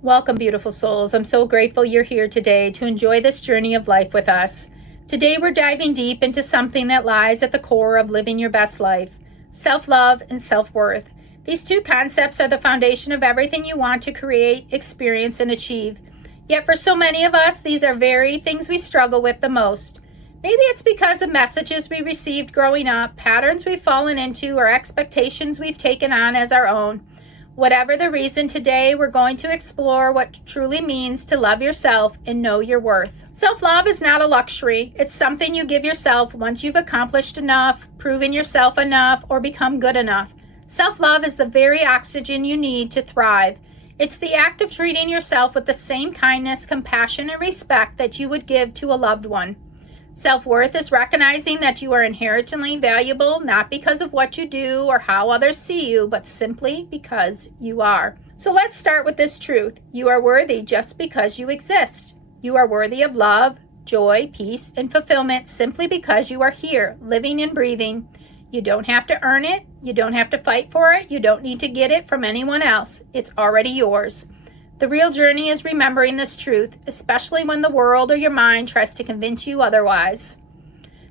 Welcome, beautiful souls. I'm so grateful you're here today to enjoy this journey of life with us. Today, we're diving deep into something that lies at the core of living your best life: self-love and self-worth. These two concepts are the foundation of everything you want to create, experience, and achieve. Yet for so many of us, these are very things we struggle with the most. Maybe it's because of messages we received growing up, patterns we've fallen into, or expectations we've taken on as our own. Whatever the reason, today we're going to explore what it truly means to love yourself and know your worth. Self-love is not a luxury. It's something you give yourself once you've accomplished enough, proven yourself enough, or become good enough. Self-love is the very oxygen you need to thrive. It's the act of treating yourself with the same kindness, compassion, and respect that you would give to a loved one. Self-worth is recognizing that you are inherently valuable, not because of what you do or how others see you, but simply because you are. So let's start with this truth. You are worthy just because you exist. You are worthy of love, joy, peace, and fulfillment simply because you are here, living and breathing. You don't have to earn it. You don't have to fight for it. You don't need to get it from anyone else. It's already yours. The real journey is remembering this truth, especially when the world or your mind tries to convince you otherwise.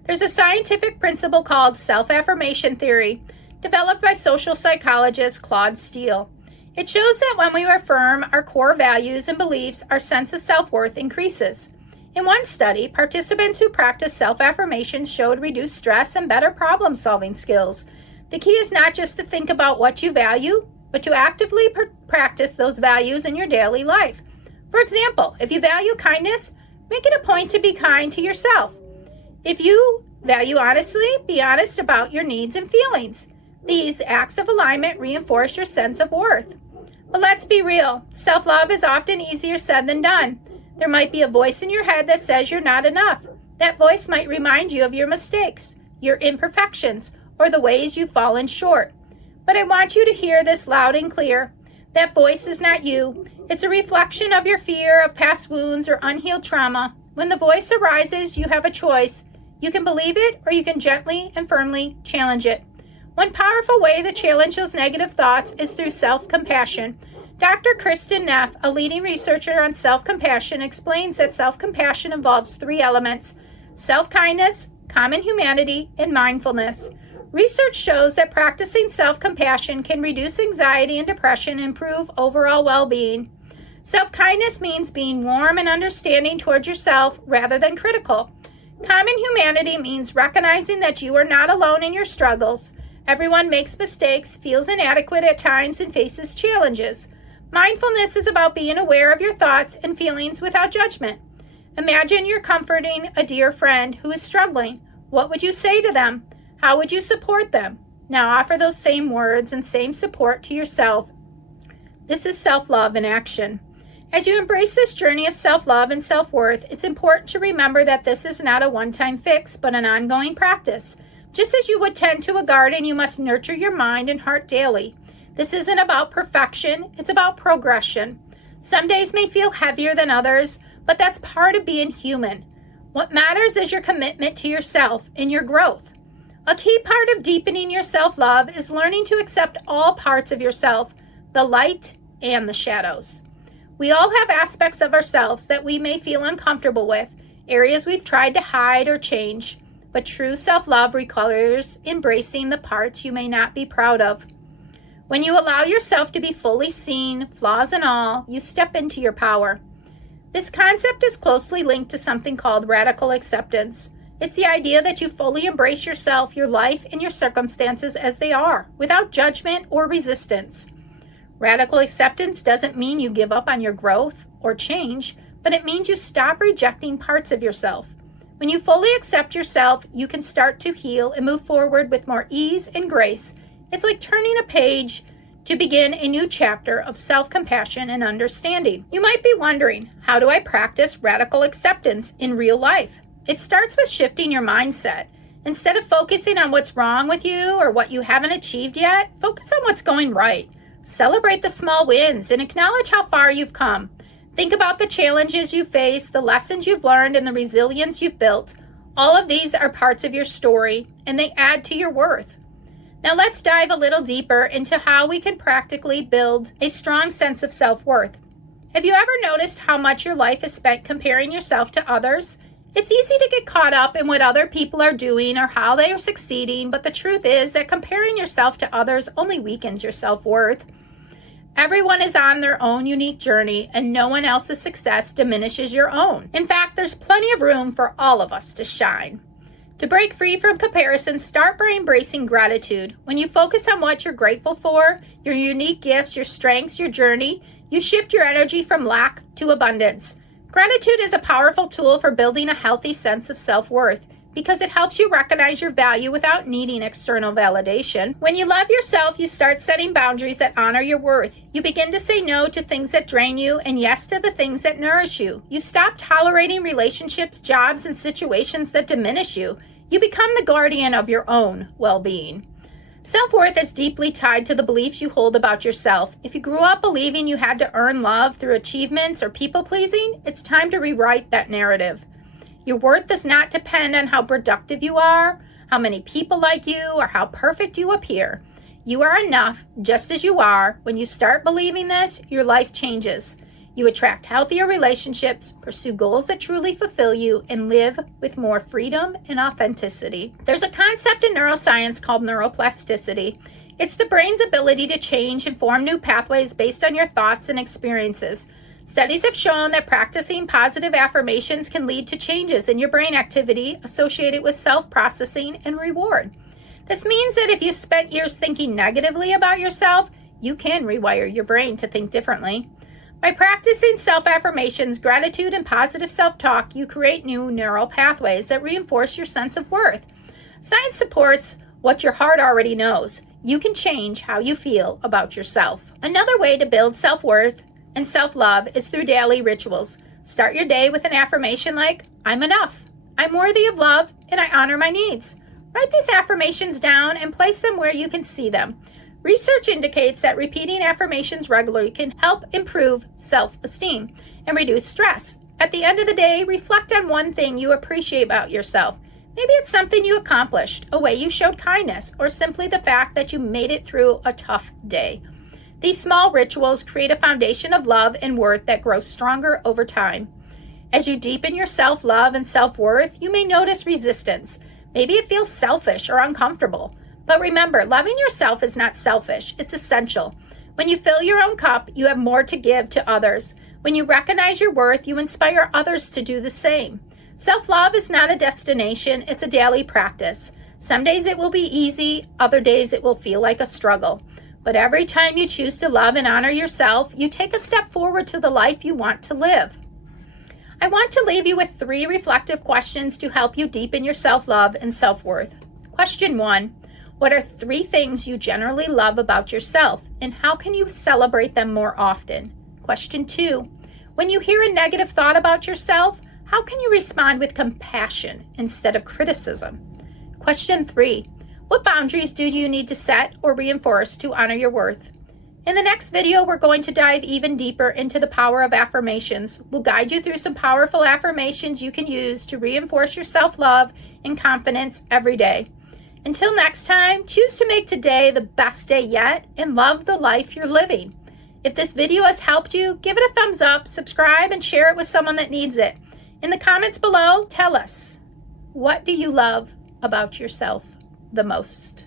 There's a scientific principle called self-affirmation theory, developed by social psychologist Claude Steele. It shows that when we affirm our core values and beliefs, our sense of self-worth increases. In one study, participants who practiced self-affirmation showed reduced stress and better problem-solving skills. The key is not just to think about what you value, but to actively practice those values in your daily life. For example, if you value kindness, make it a point to be kind to yourself. If you value honesty, be honest about your needs and feelings. These acts of alignment reinforce your sense of worth. But let's be real, self-love is often easier said than done. There might be a voice in your head that says you're not enough. That voice might remind you of your mistakes, your imperfections, or the ways you've fallen short. But I want you to hear this loud and clear. That voice is not you. It's a reflection of your fear of past wounds or unhealed trauma. When the voice arises, you have a choice. You can believe it, or you can gently and firmly challenge it. One powerful way to challenge those negative thoughts is through self-compassion. Dr. Kristen Neff, a leading researcher on self-compassion, explains that self-compassion involves three elements: self-kindness, common humanity, and mindfulness. Research shows that practicing self-compassion can reduce anxiety and depression and improve overall well-being. Self-kindness means being warm and understanding towards yourself rather than critical. Common humanity means recognizing that you are not alone in your struggles. Everyone makes mistakes, feels inadequate at times, and faces challenges. Mindfulness is about being aware of your thoughts and feelings without judgment. Imagine you're comforting a dear friend who is struggling. What would you say to them? How would you support them? Now offer those same words and same support to yourself. This is self-love in action. As you embrace this journey of self-love and self-worth, it's important to remember that this is not a one-time fix, but an ongoing practice. Just as you would tend to a garden, you must nurture your mind and heart daily. This isn't about perfection, it's about progression. Some days may feel heavier than others, but that's part of being human. What matters is your commitment to yourself and your growth. A key part of deepening your self-love is learning to accept all parts of yourself, the light and the shadows. We all have aspects of ourselves that we may feel uncomfortable with, areas we've tried to hide or change. But true self-love requires embracing the parts you may not be proud of. When you allow yourself to be fully seen, flaws and all, you step into your power. This concept is closely linked to something called radical acceptance. It's the idea that you fully embrace yourself, your life, and your circumstances as they are, without judgment or resistance. Radical acceptance doesn't mean you give up on your growth or change, but it means you stop rejecting parts of yourself. When you fully accept yourself, you can start to heal and move forward with more ease and grace. It's like turning a page to begin a new chapter of self-compassion and understanding. You might be wondering, how do I practice radical acceptance in real life? It starts with shifting your mindset. Instead of focusing on what's wrong with you or what you haven't achieved yet, focus on what's going right. Celebrate the small wins and acknowledge how far you've come. Think about the challenges you face, the lessons you've learned, and the resilience you've built. All of these are parts of your story, and they add to your worth. Now let's dive a little deeper into how we can practically build a strong sense of self-worth. Have you ever noticed how much your life is spent comparing yourself to others? It's easy to get caught up in what other people are doing or how they are succeeding, but the truth is that comparing yourself to others only weakens your self-worth. Everyone is on their own unique journey, and no one else's success diminishes your own. In fact, there's plenty of room for all of us to shine. To break free from comparison, start by embracing gratitude. When you focus on what you're grateful for, your unique gifts, your strengths, your journey, you shift your energy from lack to abundance. Gratitude is a powerful tool for building a healthy sense of self-worth because it helps you recognize your value without needing external validation. When you love yourself, you start setting boundaries that honor your worth. You begin to say no to things that drain you and yes to the things that nourish you. You stop tolerating relationships, jobs, and situations that diminish you. You become the guardian of your own well-being. Self-worth is deeply tied to the beliefs you hold about yourself. If you grew up believing you had to earn love through achievements or people-pleasing, it's time to rewrite that narrative. Your worth does not depend on how productive you are, how many people like you, or how perfect you appear. You are enough just as you are. When you start believing this, your life changes. You attract healthier relationships, pursue goals that truly fulfill you, and live with more freedom and authenticity. There's a concept in neuroscience called neuroplasticity. It's the brain's ability to change and form new pathways based on your thoughts and experiences. Studies have shown that practicing positive affirmations can lead to changes in your brain activity associated with self-processing and reward. This means that if you've spent years thinking negatively about yourself, you can rewire your brain to think differently. By practicing self-affirmations, gratitude, and positive self-talk, you create new neural pathways that reinforce your sense of worth. Science supports what your heart already knows. You can change how you feel about yourself. Another way to build self-worth and self-love is through daily rituals. Start your day with an affirmation like, I'm enough, I'm worthy of love, and I honor my needs. Write these affirmations down and place them where you can see them. Research indicates that repeating affirmations regularly can help improve self-esteem and reduce stress. At the end of the day, reflect on one thing you appreciate about yourself. Maybe it's something you accomplished, a way you showed kindness, or simply the fact that you made it through a tough day. These small rituals create a foundation of love and worth that grows stronger over time. As you deepen your self-love and self-worth, you may notice resistance. Maybe it feels selfish or uncomfortable. But remember, loving yourself is not selfish, it's essential. When you fill your own cup, you have more to give to others. When you recognize your worth, you inspire others to do the same. Self-love is not a destination, it's a daily practice. Some days it will be easy, other days it will feel like a struggle. But every time you choose to love and honor yourself, you take a step forward to the life you want to live. I want to leave you with 3 reflective questions to help you deepen your self-love and self-worth. Question 1. What are 3 things you generally love about yourself, and how can you celebrate them more often? Question 2. When you hear a negative thought about yourself, how can you respond with compassion instead of criticism? Question 3. What boundaries do you need to set or reinforce to honor your worth? In the next video, we're going to dive even deeper into the power of affirmations. We'll guide you through some powerful affirmations you can use to reinforce your self-love and confidence every day. Until next time, choose to make today the best day yet and love the life you're living. If this video has helped you, give it a thumbs up, subscribe, and share it with someone that needs it. In the comments below, tell us, what do you love about yourself the most?